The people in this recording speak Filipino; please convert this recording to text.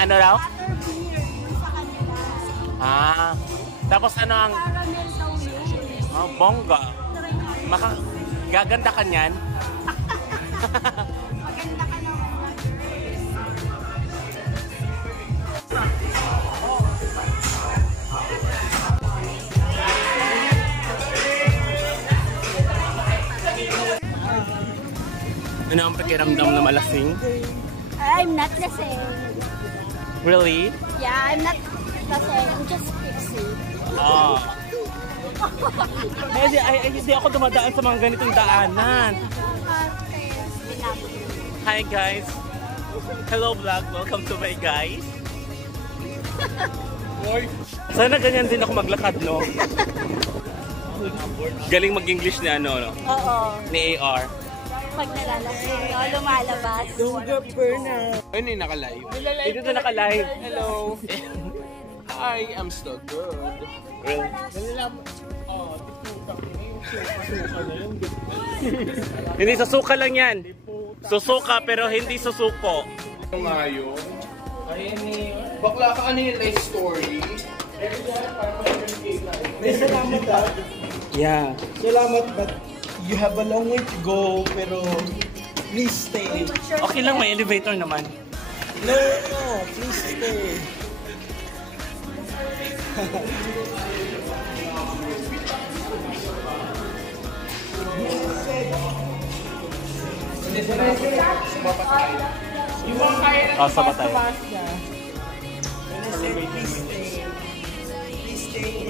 Ano raw? Butterbeer, yung sa kanila. Ah. Tapos ano ang... Caramel daw yun. Oh, bongga. Gaganda ka niyan? Maganda ka naman. Ano ang pakiramdam na malasing? I'm not lasing. Really? Yeah, I'm not lasing. I'm just tipsy. Oh. Hindi ako dumadaan sa mga ganitong daanan. Hi guys. Hello vlog. Welcome to my guys. Sana ganyan din ako maglakad, no? Galing mag-English ni ano, no? Oo. Ni AR. Pag nalalasing, lumalabas. Ayun yung naka-live. Dito na naka-live. Hello. I am still good. Really? Hindi, susuka lang yan. Susuka pero hindi susuko. Ngayon. Bakla ka ano yung life story? Salamat ah. Yeah. Salamat, but you have a long way to go, pero please stay. Okay lang, may elevator naman. No, please stay. Oh, sa Batay. Please stay. Please stay.